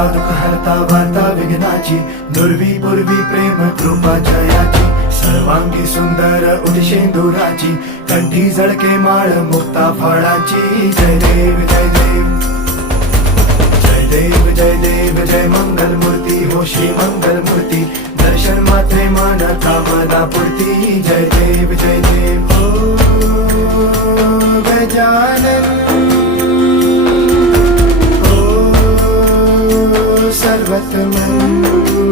हरता दुःख हरता वार्ता विघ्नाची, दुर्वी पूर्वी प्रेम कृपा जयाची, सर्वांगी सुंदर उदिशेंदुराची, कंठी झळके माळ मुक्ता फळाची. जय देव जय देव जय देव जय देव जय मंगल मूर्ती हो श्री मंगल मूर्ती, दर्शन मात्रे मन कामना पूर्ती. जय देव जय देव हो गजानन हो सर्वतमन